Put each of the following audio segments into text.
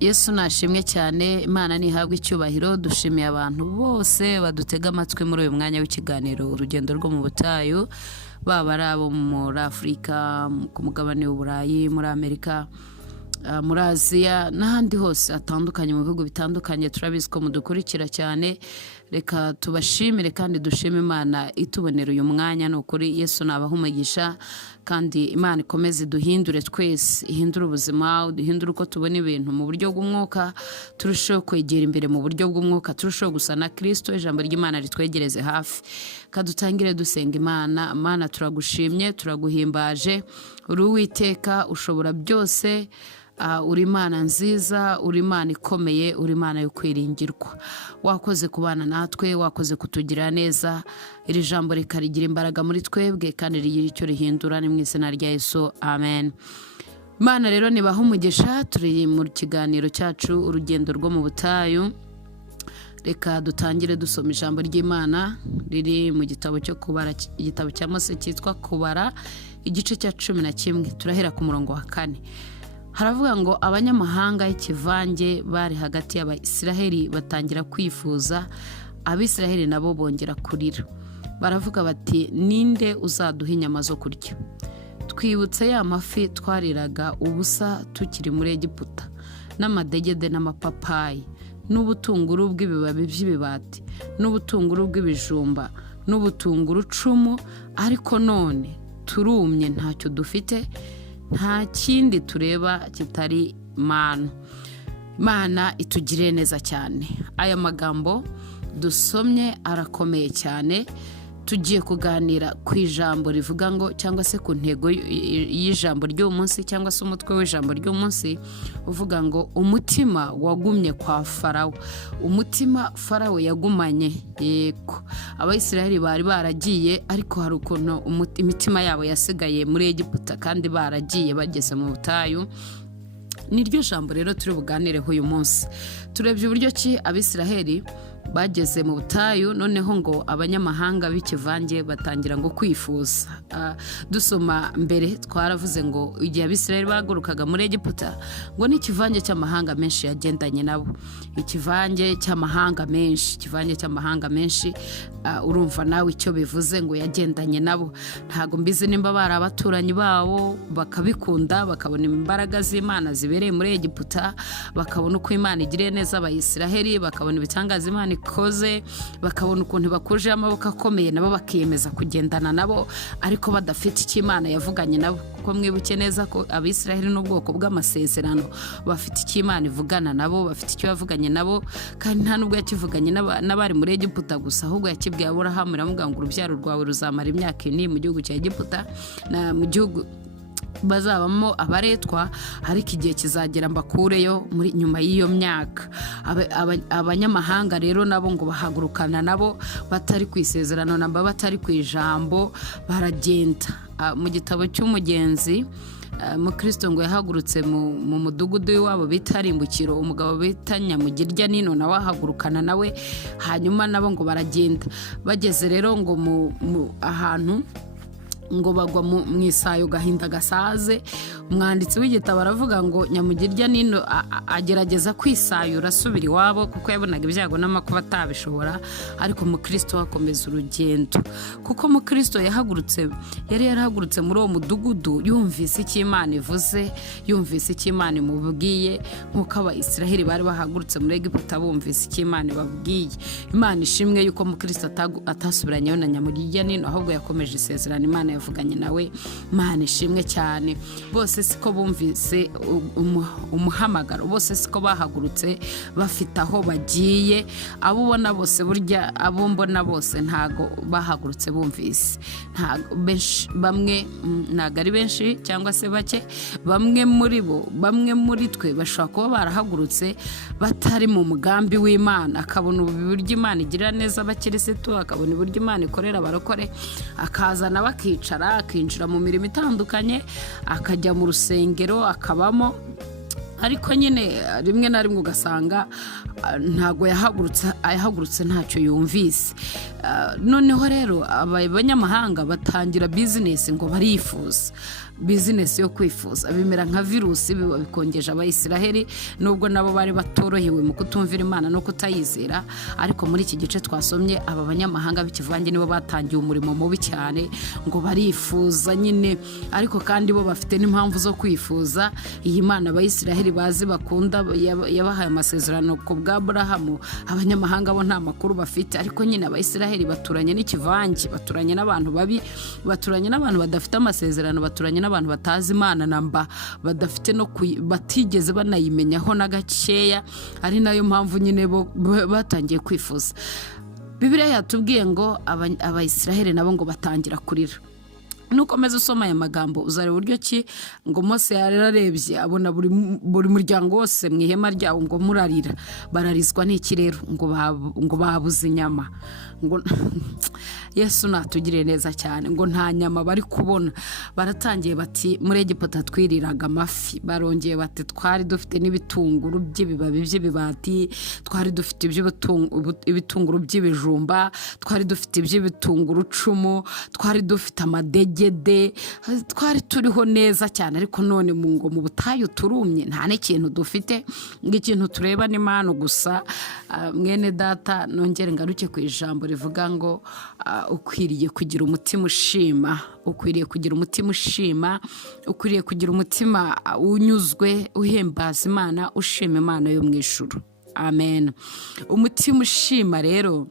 Yesu nashimwe cyane. Imana nihabwe icyubahiro. Dushimiye abantu bose badutega amatwi muri uyu mwanya w'ikiganiro urugendo rwo mu butayu, baba ari abo muri Afurika, ku mugabane w'Uburayi, muri Amerika, muri Aziya n'ahandi hose hatandukanye, mu bihugu bitandukanye. Turabizi ko mudukurikira cyane. Reka tubashimire kandi dushime Imana itubonera uyu mwanya. N'ukuri Yesu nabaha umugisha, kandi Imana ikomeze duhindure twese, ihindure ubuzima, duhindure uko tubona ibintu mu buryo bw'umwuka, turusheho kwegera imbere mu buryo bw'umwuka, turusheho gusa na Kristo, ijambo ry'Imana ritwegereze hafi. Kadutangire dusenga Imana. Imana turagushimye, turaguhimbaje, uri Uwiteka ushobora byose. Uri Imana nziza, uri Imana ikomeye, uri Imana yo kwiringirwa. Wakoze kubana natwe, wakoze kutugira neza. Iri jambo rikarigira imbaraga muri twebwe kandi rigira icyo rihindura, ni mu izina rya Yesu, amen. Imana rero nibaha umugisha. Turi mu kiganiro cyacu urugendo rwo mu butayu. Reka dutangire dusoma ijambo ry'Imana riri mu gitabo cyo kubara, igitabo cya Mose cyitwa Kubara, igice cya 11. Turahera ku murongo wa 4. Haravuga ngo abanyamahanga y'ikivange bari hagati y'Abisiraheli batangira kwifuza, Abisiraheli nabo bongera kurira. Baravuga bati, ninde uzaduha inyama zo kurya? Twibutse ya mafi twariraga ubusa tukiri muri Egiputa, n'amadegede n'amapapayi, n'ubutunguru bw'ibibabi by'ibibati, n'ubutunguru bw'ibijumba, n'ubutunguru cumu, ariko none turumye, ntacyo dufite, nta kindi tureba kitari manu. Imana itugire neza cyane. Aya magambo dusomye arakomeye cyane. Tugiye kuganira ku ijambo rivuga ngo, cyangwa se ku ntego y'ijambo ry'uyu munsi, cyangwa se umutwe w'ijambo ry'uyu munsi uvuga ngo umutima wagumye kwa Farawo. Umutima Farawo yagumanye. Yego, Abayisiraheli bari baragiye, ariko hari ukuntu imitima yabo yasigaye muri Egiputa, kandi baragiye bageze mu butayu. Niryo jambo rero turi buganireho uyu munsi. Turebye uburyo ki Abisiraheli bageze mu butayu, noneho ngo abanyamahanga b'ikivange batangira ngo kwifuza. Dusoma mbere twaravuze ngo igihe Abisiraheli bagurukaga muri Egiputa, ngo n'ikivange cy'amahanga menshi yagendanye nabo. Ikivange cy'amahanga menshi, ikivange cy'amahanga menshi, urumva nawe icyo bivuze ngo yagendanye nabo. Ntago mbizi nimba bari abaturanyi babo, bakabikunda, bakabona imbaraga z'Imana zibereye muri Egiputa, bakabona uko Imana igiriye neza Abayisiraheli, bakabona ibitangaza Imana ikoze, bakabona ukuntu bakuje amaboko akomeye, nabo bakiyemeza kugendana nabo, ariko badafite icyo Imana yavuganye nabo. Kuko mwibuke neza ko Abisiraheli n'ubwoko bw'amasezerano, bafite icyo Imana ivugana nabo, bafite icyo yavuganye nabo, kandi nta nubwo yakivuganye n'abari muri Egiputa gusa, ahubwo yakibwiye Aburahamu, iramubwira ngo urubyaro rwawe ruzamara imyaka 4 mu gihugu cya Egiputa, na mu gihugu bazabamo abaretwa, ariko igihe kizagera mbakureyo muri nyuma y'iyo myaka. Abanyamahanga rero nabo ngo bahagurukana nabo batari ku isezerano, namba batari ku ijambo, baragenda. Mu gitabo cy'umugenzi, Mukristo ngo yahagurutse mu mudugudu w'iwabo bita Rimbukiro, umugabo bita Nyamugirya Nino nawe ahagurukana nawe, hanyuma nabo ngo baragenda. Bageze rero ngo mu ahantu ngo bagwa mu isayo gahinda gasaze. Umwanditsi w'igitabo aravuga ngo Nyamugirya Nino agerageza kwisayura asubira iwabo, kuko yabonaga ibyago n'amakuba atabishobora, ariko Mukristo akomeza urugendo. Kuko Mukristo yari yarahagurutse muri uwo mudugudu, yumvise icyo Imana ivuze, yumvise icyo Imana imubwiye, nk'uko Abayisiraheli bari bahagurutse muri Egiputa bumvise icyo Imana ibabwiye. Imana ishimwe yuko Mukristo atasubiranyeho na Nyamugirya Nino, ahubwo yakomeje isezerano Imana yavuganye nawe. Imana ishimwe cyane. Bose siko bumvise umuhamagaro, bose siko bahagurutse bafite aho bagiye. Abo ubona bose, burya abo mbona bose ntago bahagurutse bumvise. Ntago benshi, bamwe ntago ari benshi cyangwa se bake, bamwe muri bo, bamwe muri twe bashobora kuba barahagurutse batari mu mugambi w'Imana, akabona uburyo Imana igira neza abakirisitu, akabona uburyo Imana ikorera abarokore, akazana bakicara, akinjira mu mirimo itandukanye, akajya mu rusengero akabamo, ariko nyine rimwe na rimwe ugasanga ntago yahagurutse ntacyo yumvise. Noneho rero abanyamahanga batangira business ngo barifuza, bizinesi yo kwifuza, bimera nka virusi, biba bikongeje abayisiraheli nubwo nabo bari batorohewe mu kutumvira Imana no kutayizera. Ariko muri iki gice twasomye, aba banyamahanga b'ikivange nibo batangiye umurimo mubi cyane, ngo barifuza nyine, ariko kandi bo bafite n'impamvu zo kwifuza. Iyi Mana abayisiraheli bazi bakunda yabahaye amasezerano ku bwa Aburahamu, abanyamahanga bo nta makuru bafite. Ariko nyine abayisiraheli baturanye n'ikivange, baturanye n'abantu babi, baturanye n'abantu badafite amasezerano, baturanye n'abantu batazi Imana namba, badafite no batigeze banayimenyaho na gakeya. Ari nayo mpamvu nyine bo batangiye kwifuza. Bibiliya yatubwiye ngo abayisiraheli nabo ngo batangira kurira. Nukomeza usoma aya magambo uzareba uburyo ki ngo Mose yararebye abona buri muryango wose mu ihema ryawo ngo murarira, bararizwa n'iki rero? ngo babuze inyama. Ngo Yesu natugire neza cyane, ngo nta nyama bari kubona. Baratangiye bati muri Egiputa twiriraga amafi, barongeye bati twari dufite n'ibitunguru by'ibibabi by'ibibati, twari dufite ibitunguru by'ibijumba, twari dufite iby'ibitunguru cumu, twari dufite amadegede, twari turiho neza cyane. Ariko none ngo mu butayu turumye, nta n'ikintu dufite, ngo ikintu tureba ni Imana gusa. Mwene data, nongere ngaruke ku ijambo rivuga ngo ukwiriye kugira umutima ushima, ukwiriye kugira umutima ushima, ukwiriye kugira umutima unyuzwe, uhimbaza Imana, ushima Imana yo mu ijuru. Amen. Umutima ushima rero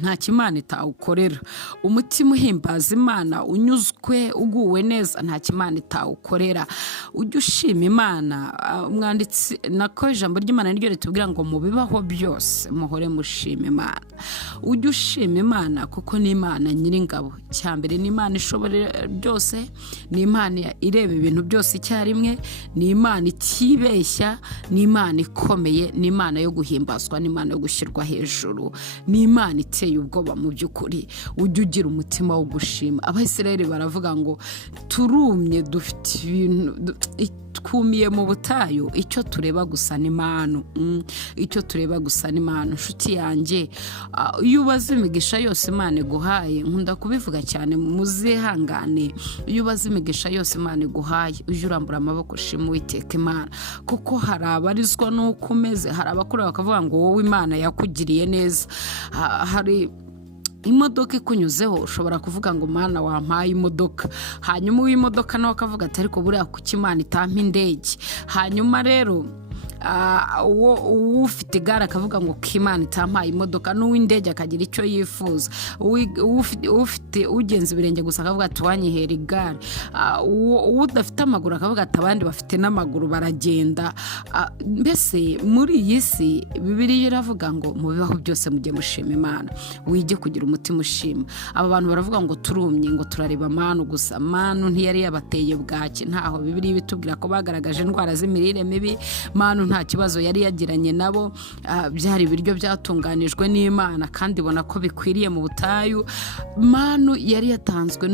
nta kimana itawukorera. Umutima uhimbaza Imana, unyuzwe, uguwe neza, nta kimana itawukorera. Ujye ushima Imana. Umwanditsi nako ijambo ry'Imana niryo ritubwira ngo mu bibaho byose muhore mushima Imana. Ujye ushima Imana kuko ni Imana nyiringabo. Cyambere ni Imana ishobora byose, ni Imana ireba ibintu byose icyarimwe, ni Imana itibeshya, ni Imana ikomeye, ni Imana yo guhimbazwa, ni Imana yo gushyirwa hejuru, ni Imana iteye ubwoba mu by'ukuri. Ujye ugira umutima wo gushima. Abayisiraheli baravuga ngo turumye, dufite ibintu twumiye mu butayu, icyo tureba gusa ni Imana. Icyo tureba gusa ni Imana. Nshuti yanjye, iyo ubaza imigisha yose Imana iguhaye, nkunda kubivuga cyane, muzihangane, iyo ubaza imigisha yose Imana iguhaye, ujye urambura amaboko ushima Uwiteka Imana, kuko hari abarizwa n'uko umeze, hari abakureba bakavuga ngo wowe Imana yakugiriye neza. Hari imodoka ikunyuzeho, ushobora kuvuga ngo Mana wampaye imodoka, hanyuma uw'imodoka nawe akavuga ati ariko buriya kuki Imana itampa indege. Hanyuma rero ufite igare akavuga ngo Imana itampaye imodoka, n'uw'indege akagira icyo yifuza, ufite ugenza ibirenge gusa akavuga ati wanyihera igare, udafite amaguru akavuga ati abandi bafite n'amaguru baragenda. Mbese muri iyi si Bibiliya iravuga ngo mu bibaho byose mujye mushima Imana, wige kugira umutima ushima. Aba bantu baravuga ngo turumye, ngo turareba Manu gusa. Manu ntiyari yabateye bwaki, ntaho Bibiliya bitubwira ko bagaragaje indwara z'imirire mibi. Manu nta kibazo yari yagiranye nabo, byari ibiryo byatunganijwe n'Imana kandi ibona ko bikwiriye mu butayu. Manu yari yatanzwe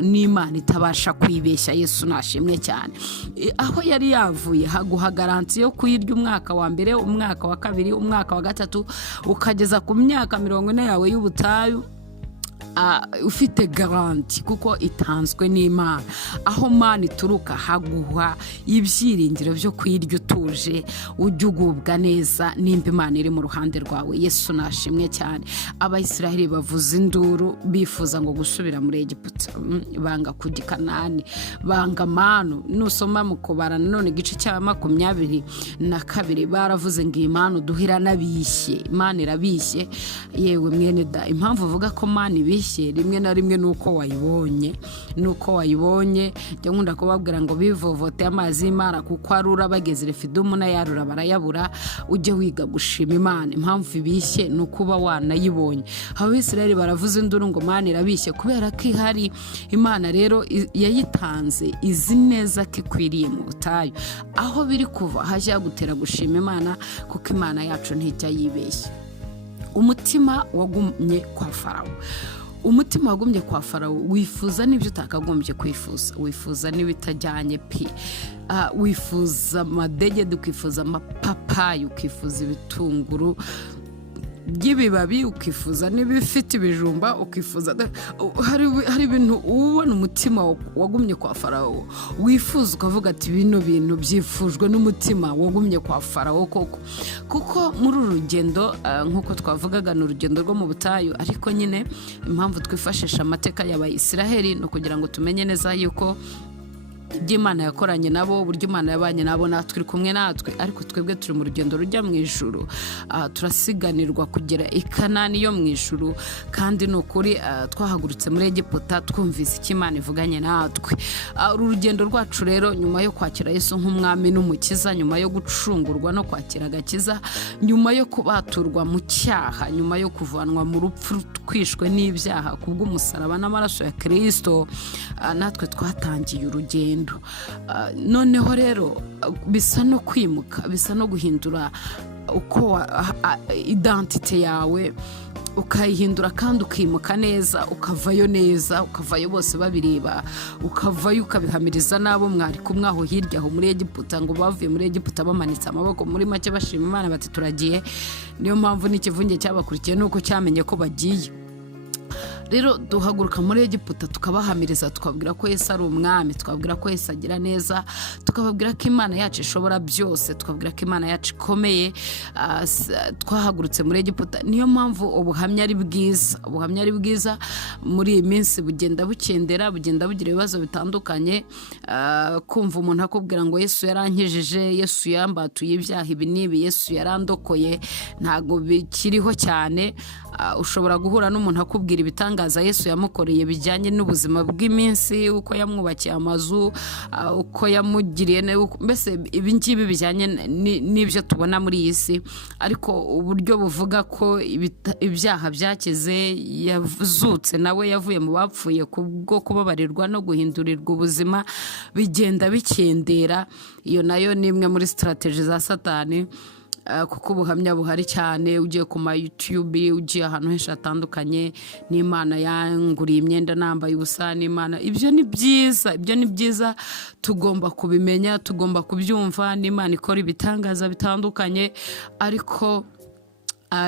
n'Imana itabasha kwibeshya. Yesu nashimwe cyane. Aho yari yavuye haguha garanti yo kuyirya umwaka wa mbere, umwaka wa kabiri, umwaka wa gatatu, ukageza ku myaka 40 yawe y'ubutayu. Ufite garanti kuko itanzwe n'Imana. Aho Mana ituruka haguha ibyiringiro byo kwirya utuje, ujye ugubwa neza nimba Imana iri mu ruhande rwawe. Yesu nashimwe cyane. Abayisiraheli bavuza induru bifuza ngo gusubira muri Egiputa, banga kujya i Kanani, banga Manu. Nusoma mu Kubara none igice cya 22 baravuze ngo Imana duhira nabishye. Imana irabishye. Yewe mwene da, impamvu uvuga ko Mana ibishye rimwe na rimwe nuko wayibonye, njya nkunda kubabwira ngo bivovote amazi y'Imana kuko arura bageze Refidumu n'ayarura barayabura. Ujye wiga gushima Imana. Impamvu ibishye nuko uba wanayibonye. Abisirayeli baravuze induru ngo Mana irabishye kubera ko ihari. Imana rero yayitanze, izi neza ko ikwiriye mu butayu. Aho biri kuva hajya gutera gushima Imana kuko Imana yacu ntijya yibeshya. Umutima wagumye kwa Farawo. Umutima wagumye kwa Farawo wifuza n'ibyo utakagombye kwifuza. Wifuza n'ibitajyanye pe. Wifuza amadegede, ukifuza amapapayi, ukifuza ibitunguru, by'ibibabi, ukifuza n'ibifite ibijumba, ukifuza hari ibintu ubona umutima wagumye kwa Farawo wifuza, ukavuga ati bino bintu byifujwe n'umutima wagumye kwa Farawo koko. Kuko muri uru rugendo nk'uko twavugaga ni urugendo rwo mu butayu, ariko nyine impamvu twifashisha amateka y'Abayisiraheli no kugira ngo tumenye neza yuko ibyo Imana yakoranye nabo, uburyo Imana yabanye nabo, natwe kumwe natwe, ariko twebwe turi mu rugendo rujya mu ijuru. Turasiganirwa kugera i Kanani yo mu ijuru, kandi ni ukuri twahagurutse muri Egiputa twumvise icyo Imana ivuganye natwe. Uru rugendo rwacu rero, nyuma yo kwakira Yesu nk'umwami n'umukiza, nyuma yo gucungurwa no kwakira agakiza, nyuma yo kubaturwa mu cyaha, nyuma yo kuvanwa mu rupfu twishwe n'ibyaha kubw'umusaraba n'amaraso ya Kristo, natwe twatangiye urugendo. Noneho rero bisa no kwimuka, bisa no guhindura uko identite yawe, ukayihindura kandi ukimuka neza, ukavayo neza, ukavayo bose babireba, ukavayo ukabihamiriza n'abo mwari kumwe aho hirya aho muri Egiputa, ngo bavuye muri Egiputa bamanitse amaboko, muri make bashima Imana bati turagiye. Niyo mpamvu n'ikivunge cyabakurikiye nuko cyamenye ko bagiye. Rero duhaguruka muri Egiputa tukabahamiriza, tukabwira ko Yesu ari umwami, tukabwira ko Yesu agira neza, tukababwira ko Imana yacu ishobora byose, tukabwira ko Imana yacu ikomeye. Twahagurutse muri Egiputa. Niyo mpamvu ubuhamya ari bwiza muri iyi minsi, bugenda bukendera, bugenda bugira ibibazo bitandukanye. Kumva umuntu akubwira ngo Yesu yarankijije, Yesu yambatuye ibyaha ibi n'ibi, Yesu yarandokoye, ntago bikiriho cyane. Ushobora guhura n'umuntu akubwira ibitangaza Yesu yamukoreye bijyanye n'ubuzima bw'iminsi, uko yamwubakiye amazu, uko yamugiriye, mbese ibi ngibi bijyanye n'ibyo tubona muri iyi si, ariko uburyo buvuga ko ibyaha byakize, yazutse nawe yavuye mu bapfuye kubwo kubabarirwa no guhindurirwa ubuzima, bigenda bikendera. Iyo nayo ni imwe muri strategy za Satani, kuko ubuhamya buhari cyane. Ugiye ku ma YouTube, ugiye ahantu henshi hatandukanye, n'Imana yanguriye imyenda nambaye ubusa, n'Imana. Ibyo ni byiza, tugomba kubimenya, tugomba kubyumva. n'Imana ikora ibitangaza bitandukanye, ariko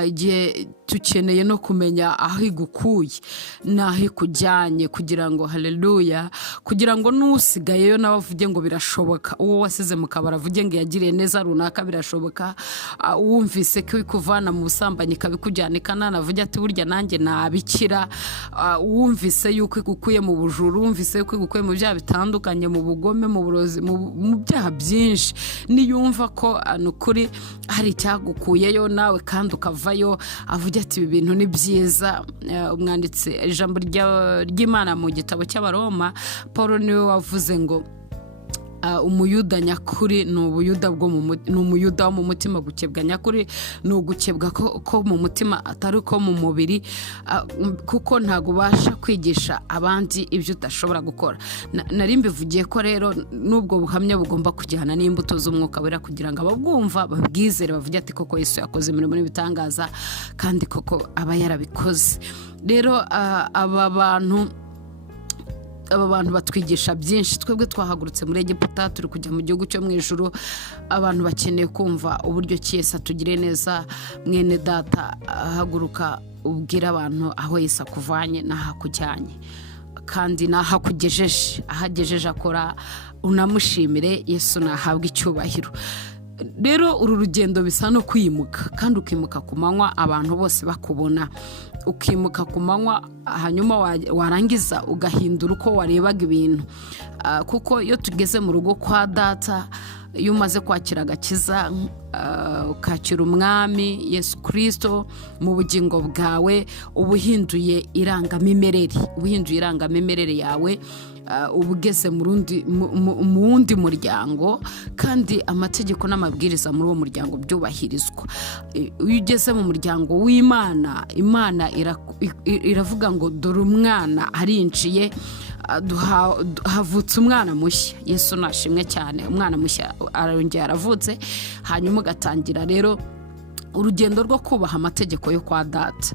igihe dukeneye no kumenya aho igukuye n'aho ikujyanye, kugira ngo haleluya, kugira ngo n'usigayeyo nawe avuge ngo birashoboka. Uwo wasize mu kabara avuge ngo yagiriye neza runaka, birashoboka. Wumvise ko ikuvana mu busambanyi ikabikujyana i Kanani, avuge ati burya nanjye nabikira. Wumvise yuko igukuye mu bujuru, wumvise yuko igukuye mu byaha bitandukanye, mu bugome, mu burozi, mu byaha byinshi, niyumva ko nukuri hari icyagukuyeyo nawe kandi ukavayo, avuga ati ibi bintu ni byiza. Umwanditsi ijambo ry'Imana mu gitabo cy'Abaroma, Paul niwe wavuze ngo umuyuda nyakuri ni ubuyuda ni umuyuda wo mu mutima. Gukebwa nyakuri ni ugukebwa ko mu mutima, atari ko mu mubiri, kuko ntago ubasha kwigisha abandi ibyo udashobora gukora. Nari mbivugiye ko rero n'ubwo buhamya bugomba kujyana n'imbuto z'Umwuka Wera, kugira ngo ababwumva babwizere, bavuge ati koko Yesu yakoze imirimo n'ibitangaza, kandi koko aba yarabikoze. Rero aba bantu batwigisha byinshi. Twebwe twahagurutse muri Egiputa, turi kujya mu gihugu cyo mu ijuru. Abantu bakeneye kumva uburyo Yesu atugiriye neza. Mwene data, haguruka ubwira abantu aho Yesu akuvanye n'aho akujyanye, kandi n'aho akugejeje. Aho agejeje akora, unamushimire. Yesu nahabwa icyubahiro. Rero uru rugendo bisa no kwimuka, kandi ukimuka ku manywa abantu bose bakubona, ukimuka ku manywa, hanyuma warangiza ugahindura uko warebaga ibintu. Kuko iyo tugeze mu rugo kwa Data, iyo umaze kwakira agakiza, ukakira umwami Yesu Kristo mu bugingo bwawe, ubuhinduye irangamimerere yawe, ubugeze mu wundi muryango, kandi amategeko n'amabwiriza muri uwo muryango byubahirizwa. Iyo ugeze mu muryango w'Imana, Imana iravuga ngo dore umwana arinjiye, havutse umwana mushya. Yesu nashimwe cyane. Umwana mushya arongera aravutse, hanyuma ugatangira rero urugendo rwo kubaha amategeko yo kwa data.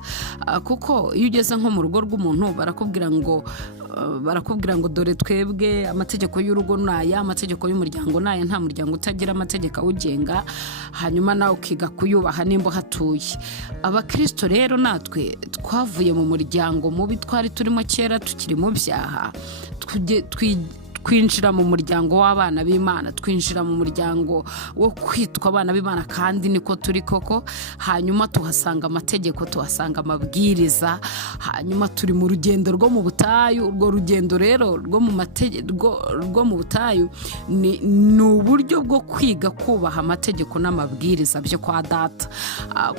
Kuko iyo ugeze nko mu rugo rw'umuntu barakubwira ngo dore twebwe amategeko y'urugo naya, amategeko y'umuryango naya, nta muryango utagira amategeko awugenga, hanyuma nawe ukiga kuyubaha nimba hatuye. Abakristo rero natwe twavuye mu muryango mubi twari turimo kera tukiri mu byaha, twinjira mu muryango w'abana b'Imana, twinjira mu muryango wo kwitwa abana b'Imana, kandi niko turi koko. Hanyuma tuhasanga amategeko, tuhasanga amabwiriza, hanyuma turi mu rugendo rwo mu butayu. Urwo rugendo rero rwo mu butayu ni uburyo bwo kwiga kubaha amategeko n'amabwiriza byo kwa data.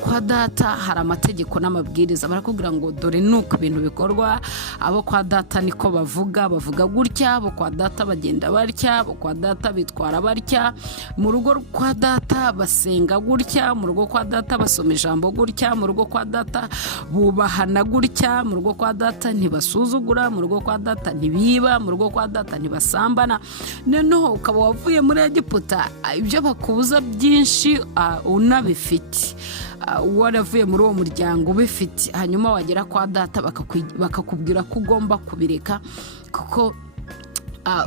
Kwa data hari amategeko n'amabwiriza, barakubwira ngo dore nuko ibintu bikorwa, abo kwa data niko bavuga gutya, abo kwa data bagenda batya, abo kwa data bitwara batya, mu rugo kwa data basenga gutya, mu rugo kwa data basoma ijambo gutya, mu rugo kwa data bubahana gutya, mu rugo kwa data ntibasuzugura, mu rugo kwa data ntibiba, mu rugo kwa data ntibasambana. Noneho ukaba wavuye muri Egiputa, ibyo bakubuza byinshi unabifite, waravuye muri uwo muryango ubifite, hanyuma wagera kwa data bakakubwira ko ugomba kubireka, kuko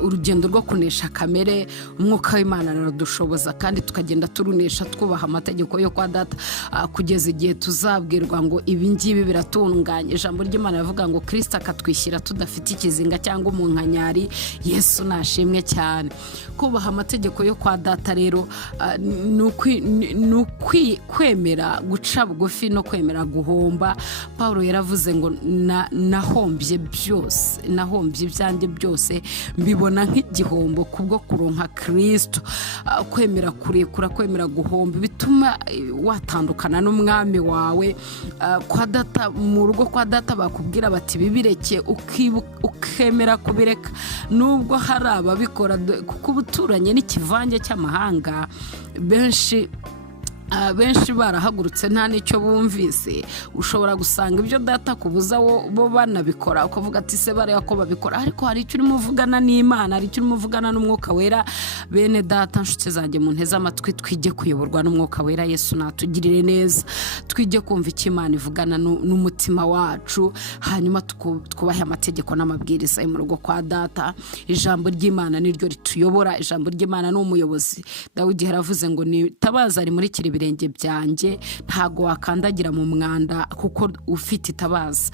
urugendo rwo kunesha kamere umwuka w'Imana aradushoboza, kandi tukagenda turunesha twubaha amategeko yo kwa data, kugeza igihe tuzabwirwa ngo ibi ngibi biratunganye. Ijambo ry'Imana rivuga ngo Kristo akatwishyira tudafite ikizinga cyangwa umunkanyari. Yesu nashimwe cyane. Kubaha amategeko yo kwa data rero ni kwemera guca bugufi no kwemera guhomba. Paulo yaravuze ngo nahombye ibyanjye byose mbibona nk'igihombo kubwo kuronka Kristo. Kwemera kurekura, kwemera guhomba bituma watandukana n'umwami wawe. Kwa data, mu rugo kwa data bakubwira bati bibireke, ukemera kubireka nubwo hari ababikora, kuko ubuturanye n'ikivange cy'amahanga. Benshi barahagurutse nta n'icyo bumvise. Ushobora gusanga ibyo data kubuza bo banabikora, ukavuga ati se bariya ko babikora, ariko hari icyo urimo uvugana n'Imana, hari icyo urimo uvugana n'umwuka wera. Bene data, nshuti zanjye, mu nteze amatwi, twige kuyoborwa n'umwuka wera. Yesu natugirire neza, twige kumva icyo Imana ivugana n'umutima wacu, hanyuma twubahe amategeko n'amabwiriza yo mu rugo kwa data. Ijambo ry'Imana niryo rituyobora, ijambo ry'Imana ni umuyobozi. Dawidi yaravuze ngo nitabaza rimurikire ibirenge byanjye. Ntago wakandagira mu mwanda kuko ufite itabaza,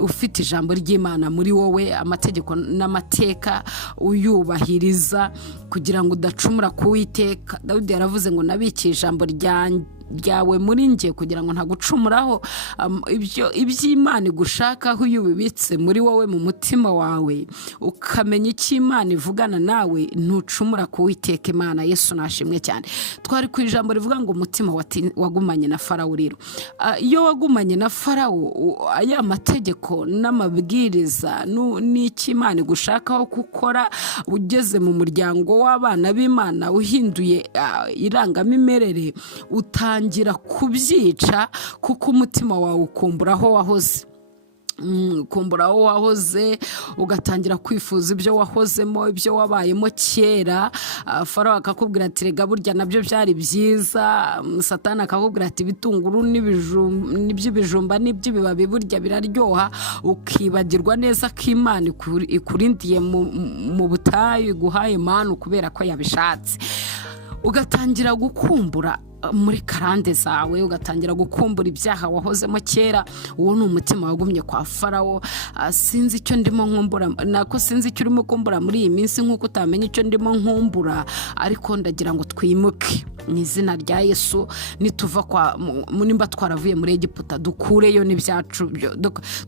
ufite ijambo ry'Imana muri wowe, amategeko n'amateka uyubahiriza kugira ngo udacumura ku Uwiteka. Dawidi yaravuze ngo nabikiye ijambo ryawe muri njye kugira ngo ntagucumuraho. Iby'Imana igushakaho iyo ubibitse muri wowe mu mutima wawe, ukamenya icyo Imana ivugana nawe, ntucumura ku Uwiteka Imana. Yesu nashimwe cyane. Twari ku ijambo rivuga ngo umutima wagumanye na Farawo. Rero iyo wagumanye na Farawo, aya mategeko n'amabwiriza n'icyo Imana igushakaho gukora, ugeze mu muryango w'abana b'Imana, uhinduye irangamimerere, utangira kubyica, kuko umutima wawe ukumbura aho wahoze, ugatangira kwifuza ibyo wahozemo, ibyo wabayemo kera. Farawo akakubwira ati rega burya nabyo byari byiza. Satani akakubwira ati ibitunguru n'iby'ibijumba n'iby'ibibabi burya biraryoha, ukibagirwa neza ko Imana ikurindiye mu butayu, iguhaye manu kubera ko yabishatse. Ugatangira gukumbura muri karande zawe, ugatangira gukumbura ibyaha wahozemo kera. Uwo ni umutima wagumye kwa Farawo. Sinzi icyo ndimo nkumbura, nako sinzi icyo urimo kumbura muri iyi minsi, nk'uko utamenya icyo ndimo nkumbura, ariko ndagira ngo twimuke mu izina rya Yesu. Nituva nimba twaravuye muri Egiputa, dukureyo n'ibyacu,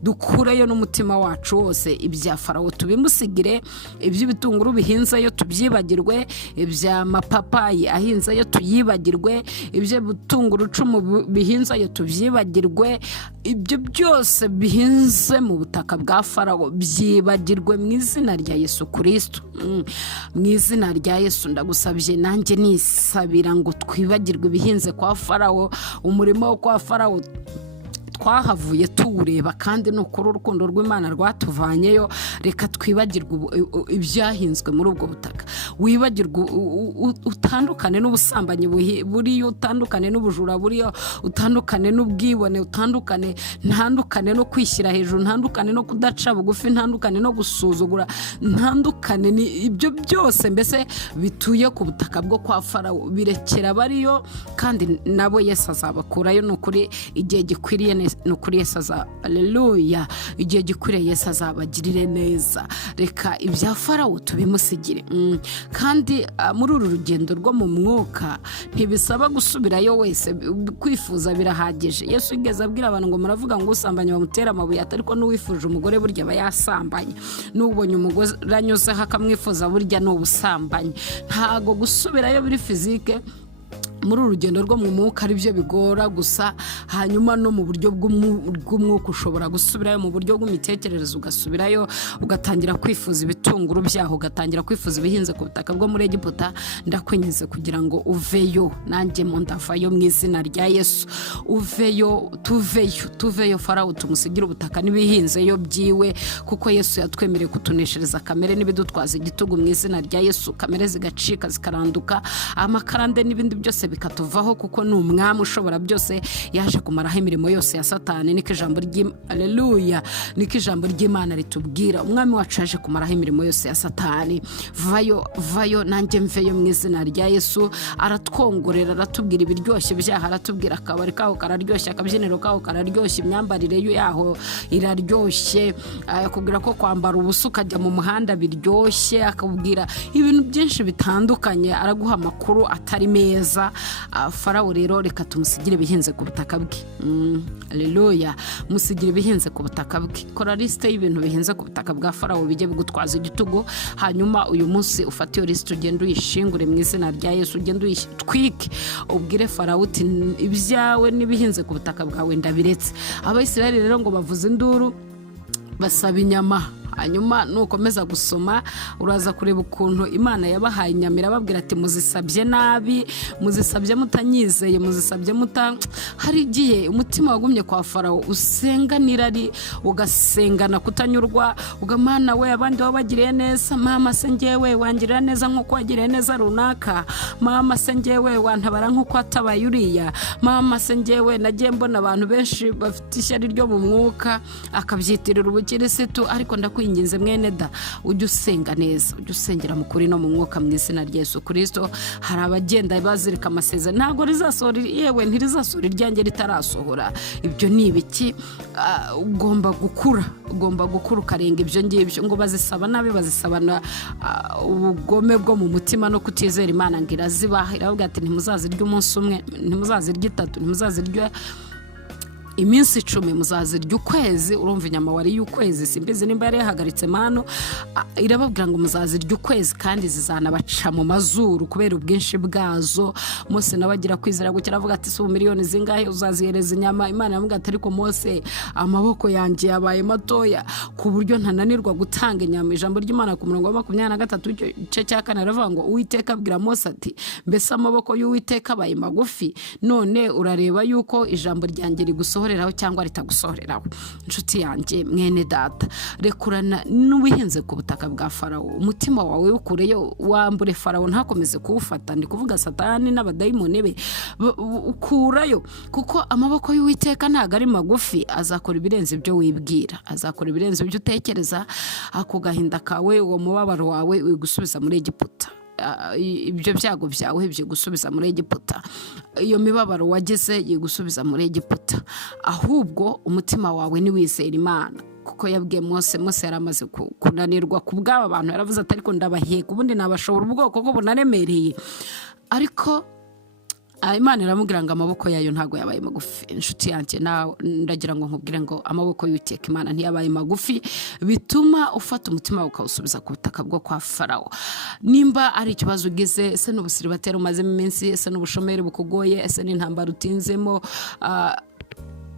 dukureyo n'umutima wacu wose. Ibya Farawo tubimusigire, iby'ibitunguru bihinzeyo tubyibagirwe, iby'amapapayi ahinzeyo tuyibagirwe, ibyo butunguru cumu bihinzeyo tubyibagirwe, ibyo byose bihinze mu butaka bwa Farawo byibagirwe mu izina rya Yesu Kristo. Mu izina rya Yesu ndagusabye, nanjye nisabira ngo twibagirwe ibihinze kwa Farawo, umurimo wo kwa Farawo twahavuye tuwureba kandi ni ukuri urukundo rw'Imana rwatuvanyeyo. Reka twibagirwe ibyahinzwe muri ubwo butaka, wibagirwe utandukane n'ubusambanyi buriyo, utandukane n'ubujura buriyo, utandukane n'ubwibone, ntandukane no kwishyira hejuru, ntandukane no kudaca bugufi, ntandukane no gusuzugura, ntandukane ibyo byose mbese bituye ku butaka bwo kwa Farawo. Birekera bariyo kandi nabo Yesu azabakurayo. Ni ukuri igihe gikwiriye, ni ukuri Yesu haleluya, igihe gikwiriye Yesu azabagirire neza. Reka ibya Farawo tubimusigire. Kandi muri uru rugendo rwo mu mwuka ntibisaba gusubirayo wese, kwifuza birahagije. Yesu yigeze abwira abantu ngo muravuga ngo usambanye bamutera amabuye, ariko n'uwifuje umugore burya aba yasambanye, n'ubonye umugore anyuzeho akamwifuza burya ni ubusambanyi. Ntago gusubirayo biri fizike muri urugendo rwo mu mwuka ari byo bigora gusa. Hanyuma no mu buryo bw'umwuka ushobora gusubirayo, mu buryo bw'imitekerereze ugasubirayo, ugatangira kwifuza ibitunguru byaho, ugatangira kwifuza ibihinze ku butaka bwo muri Egiputa. Ndakwinjiza kugira ngo uveyo, nanjye mu ndavayo mu izina rya Yesu. Uveyo, tuveyo Farawo tumusigire ubutaka n'ibihinzeyo byiwe, kuko Yesu yatwemereye kutuneshereza kamere n'ibidutwaza igitugu mu izina rya Yesu. Kamere zigacika zikaranduka, amakarande n'ibindi byose bikatuvaho, kuko ni umwami ushobora byose. Yaje kumaraho imirimo yose ya Satani. Niko ijambo haleluya, niko ijambo ry'Imana ritubwira. Umwami wacu yaje kumaraho imirimo yose ya Satani. Vayo nanjye mveyo mu izina rya Yesu. Aratwongorera, aratubwira ibiryoshye byaha, aratubwira akabari kaho kararyoshye, akabyiniro kaho kararyoshye, imyambarire yaho iraryoshye, akubwira ko kwambara ubusa ukajya mu muhanda biryoshye, akubwira ibintu byinshi bitandukanye, araguha amakuru atari meza. Farawo rero reka tumusigire ibihinze ku butaka bwe. Haleluya, musigire ibihinze ku butaka bwe. Kora liste y'ibintu bihinze ku butaka bwa Farawo bijye bigutwaza igitugu. Hanyuma uyu munsi ufate iyo liste ugende uyishingure mu izina rya Yesu, ugende uyitwike, ubwire Farawo uti ibyawe n'ibihinze ku butaka bwawe ndabiretse. Abayisiraheli rero ngo bavuze induru, basaba inyama. Hanyuma nukomeza gusoma uraza kureba ukuntu Imana yabahaye inyama, irababwira ati muzisabye nabi, muzisabye mutanyizeye, muzisabye hari igihe umutima wagumye kwa Farawo usenga nirari, ugasengana kutanyurwa, ugamana we abandi wabagiriye neza, mama se ngewe wangirira neza nkuko wagiriye neza runaka, mama se ngewe wantabara nkuko atabaye uriya, mama se ngewe nagiye mbona abantu benshi bafite ishyari ryo mu mwuka, akabyitirira ubukirisitu. Ariko inginze mwene da, ujye usenga neza, ujye usengera mu kuri no mu mwuka mu izina rya Yesu Kristo. Hari abagenda bazirika amasezerano, ntago rizasohora, yewe ntirizasohora iryanjye ritarasohora. Ibyo ni ibiki? Ugomba gukura ukarenga ibyo ngibyo. Ngo bazisaba nabi, bazisabana ubugome bwo mu mutima no kutizera Imana, ngo irazibaha. Iravuga ati ntimuzazirya umunsi umwe, ntimuzazirya 3, ntimuzazirya iminsi 10, muzazirya ukwezi. Urumva inyama wari y'ukwezi, simbizi nimba yari yahagaritse mano. Irababwira ngo muzazirya ukwezi kandi zizanabaca mu mazuru kubera ubwinshi bwazo. Mose nawe agira kwizera gukira, avuga ati so miliyoni zingahe uzazihereza inyama? Imana yamuga ati ariko Mose, amaboko yanjye yabaye matoya ku buryo ntananirwa gutanga inyama. Ijambo ry'Imana ku murongo wa 23 igice cya 4 aravuga ngo Uwiteka abwira Mose ati mbese amaboko y'Uwiteka abaye magufi? None urareba yuko ijambo ryanjye rigusohoreraho cyangwa ritagusohoreraho. Inshuti yanjye mwene data, rekurana n'ubihinze ku butaka bwa Farawo. Umutima wawe ukureyo, wambure Farawo ntakomeze kuwufata. Ndi kuvuga Satani n'abadayimoni be, ukurayo, kuko amaboko y'Uwiteka ntago ari magufi. Azakora ibirenze ibyo wibwira, azakora ibirenze ibyo utekereza. Ako gahinda kawe, uwo mubabaro wawe wigusubiza muri Egiputa. Ibyo byago byawe byo gusubiza muri Egiputa, iyo mibabaro wagize yigusubiza muri Egiputa. Ahubwo umutima wawe ni wizera Imana, kuko yabwiye Mose yaramaze kunanirwa ku bw'aba bantu. Yaravuze ati ariko ndabaheka, ubundi nabashobora ubwoko bwo bunaremereye. Ariko Imana iramubwira ngo amaboko yayo ntago yabaye magufi. Inshuti yanjye ndagira ngo nkubwire ngo amaboko y'Uwiteka Imana ntiyabaye magufi, bituma ufata umutima ukawusubiza ku butaka bwo kwa Farawo. Nimba ari ikibazo ugize, ese n'ubusiribateri umazemo iminsi, ese n'ubushomeri bukugoye, ese n'intambara utinzemo,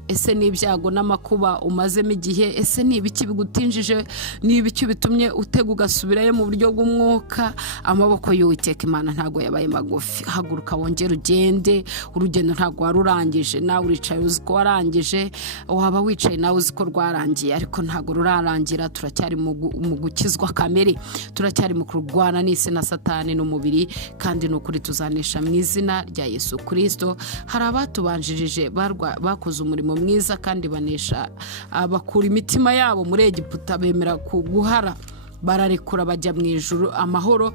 ese ni ibyago n'amakuba umazemo igihe, ese ni ibiki bigutinjije, ni ibiki bitumye utega ugasubirayo mu buryo bw'umwuka. Amaboko y'Uwiteka Imana ntago yabaye magufi. Haguruka wongere ugende, urugendo ntago warurangije. Nawe uricaye uzi ko warangije, waba wicaye nawe uzi ko rwarangiye, ariko ntago rurarangira. Turacyari mu gukizwa kamere, turacyari mu kurwana n'isi na Satani n'umubiri, kandi n'ukuri tuzanesha mu izina rya Yesu Kristo. Hari abatubanjirije bakoze umurimo mwiza kandi banesha, bakura imitima yabo muri Egiputa, bemera guhara, bararekura bajya mu ijuru amahoro.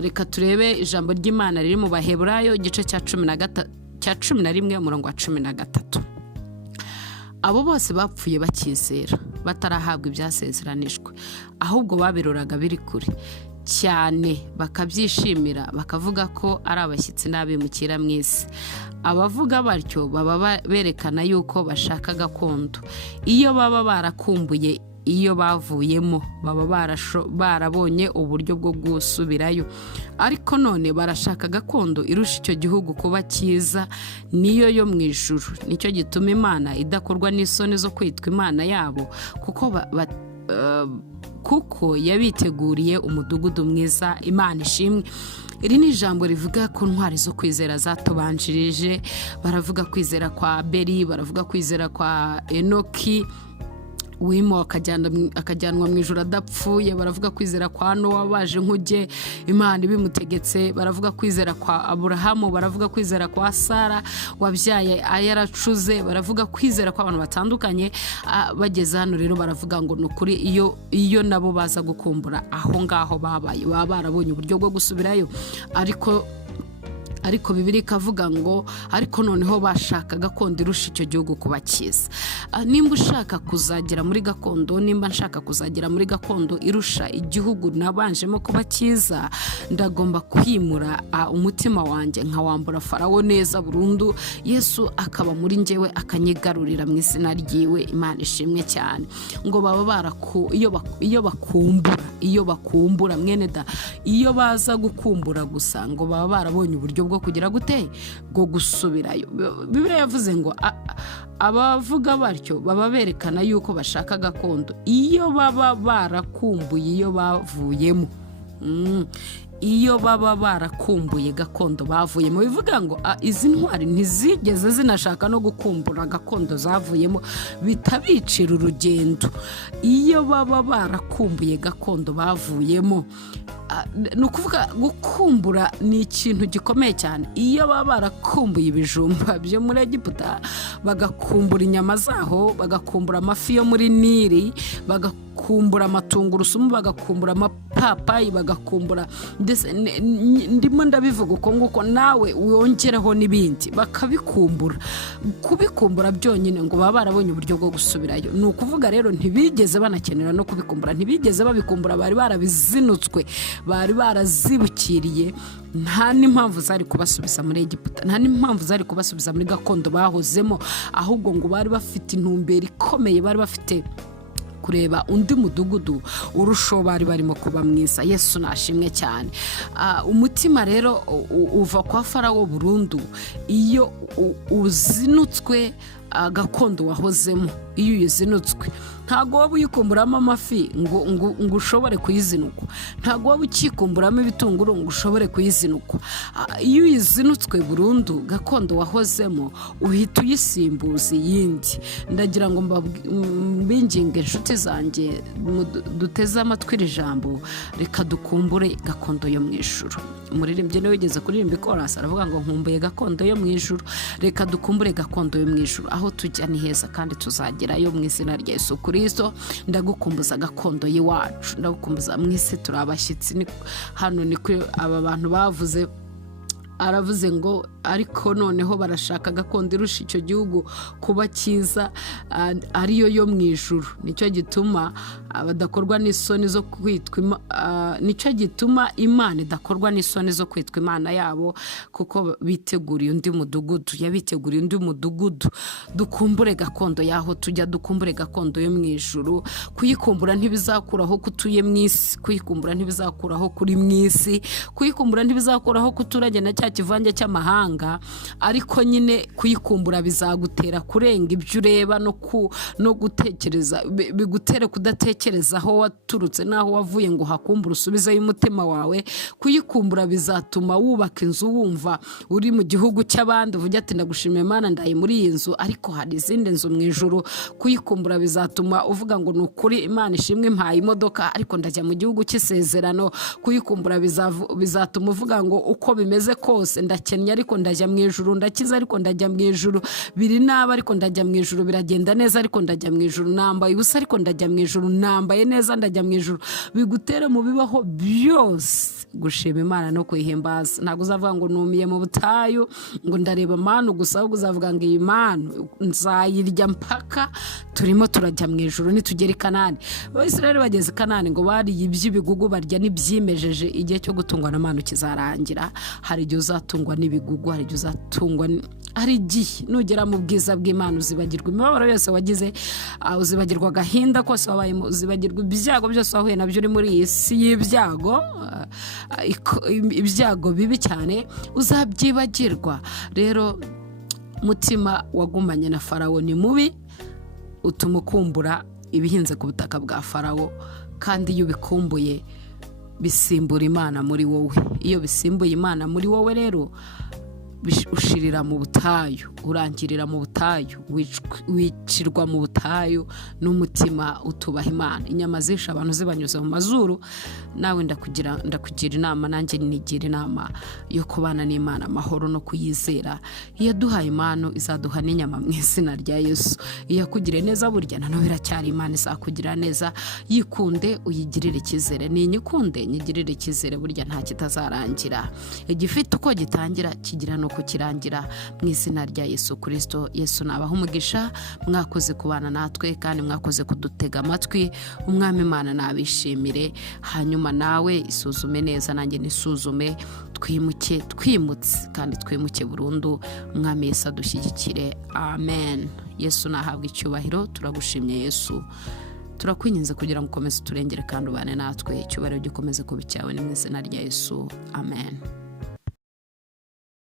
Reka turebe ijambo ry'Imana riri mu Baheburayo igice cya 11 umurongo wa 13. Abo bose bapfuye bakizera, batarahabwa ibyasezeranijwe, ahubwo babiruraga biri kure cyane, bakabyishimira, bakavuga ko ari abashyitsi n'abimukira mu isi. Abavuga batyo baba berekana yuko bashaka gakondo. Iyo baba barakumbuye iyo bavuyemo, baba barabonye uburyo bwo gusubirayo, ariko none barashaka gakondo irusha icyo gihugu kuba cyiza, niyo yo mu ijuru. Nicyo gituma Imana idakorwa n'isoni zo kwitwa Imana yabo, kuko yabiteguriye umudugudu mwiza. Imana ishimwe. Iri ni ijambo rivuga ko ntwari zo kwizera zatubanjirije. Baravuga kwizera kwa Abeli, baravuga kwizera kwa Enoki wimo akajyanwa mu ijuru adapfuye, baravuga kwizera kwa Nowa baje nkuge Imana ibimutegetse, baravuga kwizera kwa Aburahamu, baravuga kwizera kwa Sara wabyaye yaracuze, baravuga kwizera kwa abantu batandukanye. Bageze hano rero baravuga ngo nukuri iyo nabo baza gukumbura aho ngaho babaye, baba barabonye uburyo bwo gusubirayo. Ariko Bibiliya ikavuga ngo ariko noneho bashaka gakondo irusha icyo gihugu kuba cyiza. Nimba ushaka kuzagera muri gakondo, nimba nshaka kuzagera muri gakondo irusha igihugu nabanjemo kuba cyiza, ndagomba kwimura umutima wanjye nkawambura Farawo neza burundu, Yesu akaba muri njyewe, akanyigarurira mu izina ryiwe. Imana ishimwe cyane. Ngo baba iyo bakumbura mwene da, iyo baza gukumbura gusa, ngo baba barabonye uburyo bwo kugira gute, bwo gusubirayo. Bibiliya yavuze ngo abavuga batyo baba berekana yuko bashaka gakondo iyo baba barakumbuye iyo bavuyemo. Iyo baba barakumbuye gakondo bavuyemo, bivuga ngo izi ntwari ntizigeze zinashaka no gukumbura gakondo zavuyemo, bitabicira urugendo. Iyo baba barakumbuye gakondo bavuyemo, ni ukuvuga gukumbura ni ikintu gikomeye cyane. Iyo baba barakumbuye ibijumba byo muri Egiputa, bagakumbura inyama zaho, bagakumbura amafi yo muri Nili, bagakumbura amatungurusumu, bagakumbura amapapayi, bagakumbura, ndimo ndabivuga uko nguko, nawe wongereho n'ibindi, bakabikumbura. Kubikumbura byonyine ngo baba barabonye uburyo bwo gusubirayo. Ni ukuvuga rero ntibigeze banakenera no kubikumbura, ntibigeze babikumbura, bari barabizinutswe, bari barazibukiriye. Nta n'impamvu zari kubasubiza muri Egiputa, nta n'impamvu zari kubasubiza muri gakondo bahozemo, ahubwo ngo bari bafite intumbero ikomeye, bari bafite kureba undi mudugudu urusho bari barimo kuba mwiza. Yesu nashimwe cyane. Umutima rero uva kwa Farawo burundu iyo uzinutswe gakondo wahozemo. Iyo uyizinutswe ntago waba uyikumburamo amafi ngo ushobore kuyizinukwa, ntago waba ukikumburamo ibitunguru ngo ushobore kuyizinukwa. Iyo uyizinutswe burundu gakondo wahozemo, uhita uyisimbuza iyindi. Ndagira ngo mbinginge inshuti zanjye duteze amatwi iri jambo, reka dukumbure gakondo yo mu ijuru. Umuririmbyi niwe wigeze kuririmba ikorasi aravuga ngo nkumbuye gakondo yo mu ijuru. Reka dukumbure gakondo yo mu ijuru, aho tujya ni heza kandi tuzagerayo mu izina rya Yesu Kristo. Ndagukumbuza gakondo y'iwacu, ndagukumbuza mu isi turi abashyitsi. Hano ni kuri aba bantu bavuze, aravuze ngo ariko noneho barashaka gakondo irusha icyo gihugu kuba cyiza, ariyo yo mu ijuru. Nicyo gituma badakorwa n'isoni zo kwitwa, nicyo gituma Imana idakorwa n'isoni zo kwitwa Imana yabo, kuko biteguriye undi mudugudu, yabiteguriye undi mudugudu. Dukumbure gakondo yaho tujya, dukumbure gakondo yo mu ijuru. Kuyikumbura ntibizakuraho kutuye mu isi, kuyikumbura ntibizakuraho kuri mu isi, kuyikumbura ntibizakuraho kuturage na cya kivange cy'amahanga, ariko nyine kuyikumbura bizagutera kurenga ibyo ureba no gutekereza, bigutere kudatekereza aho waturutse n'aho wavuye ngo hakumbura usubizeyo umutima wawe. Kuyikumbura bizatuma wubaka inzu wumva uri mu gihugu cy'abandi, uvuga ati ndagushimiye Imana ndaye muri iyi nzu ariko hari izindi nzu mu ijuru. Kuyikumbura bizatuma uvuga ngo ni ukuri Imana ishimwe impaye imodoka ariko ndajya mu gihugu cy'isezerano. Kuyikumbura bizatuma uvuga ngo uko bimeze kose ndakennye ariko ndajya mu ijuru, ndakiza ariko ndajya mu ijuru, biri nabi ariko ndajya mu ijuru, biragenda neza ariko ndajya mu ijuru, nambaye ubusa ariko ndajya mu ijuru, nambaye neza ndajya mu ijuru. Bigutere mu bibaho byose gushima Imana no kuyihimbaza. Ntabwo uzavuga ngo numiye mu butayu ngo ndareba manu gusa, ahubwo uzavuga ngo iyi manu nzayirya mpaka turimo turajya mu ijuru nitugera i Kanani. Abisirayeli bageze i Kanani ngo bariye iby'ibigugu barya n'ibyimejeje, igihe cyo gutungwa na manu kizarangira. Hari igihe uzatungwa n'ibigugu, hari igihe uzatungwa, hari igihe nugera mu bwiza bw'Imana uzibagirwa imibabaro yose wagize, uzibagirwa agahinda kose wabayemo, uzibagirwa ibyago byose wahuye nabyo uri muri iyi si y'ibyago, ibyago bibi cyane uzabyibagirwa. Rero mutima wagumanye na Farawo ni mubi, utuma ukumbura ibihinze ku butaka bwa Farawo, kandi iyo ubikumbuye bisimbura Imana muri wowe. Iyo bisimbuye Imana muri wowe rero ushirira mu butayu, urangirira mu butayu, wicirwa mu butayu n'umutima utubaha Imana. Inyama zisha abantu zibanyuze mu mazuru, nawe ndakugira inama, nanjye nigira inama yo kubana n'Imana amahoro no kuyizera. Iyo duhaye Imana izaduha n'inyama mu izina rya Yesu. Iyo akugire neza burya na none biracyari Imana izakugira neza. Yikunde uyigirire icyizere, ninyikunde nyigirire icyizere, burya nta kitazarangira. Igifite uko gitangira kigira no kukirangira mu izina rya Yesu Kristo. Yesu nabaha umugisha, mwakoze kubana natwe kandi mwakoze kudutega amatwi. Umwami Imana nabishimire. Hanyuma nawe isuzume neza, nanjye nisuzume, twimutse kandi twimuke burundu. Umwami Yesu adushyigikire. Amen. Yesu nahabwa icyubahiro. Turagushimye Yesu, turakwinginze kugira ngo ukomeze uturengere kandi ubane natwe. Icyubahiro gikomeze kuba icyawe mu izina rya Yesu. Amen.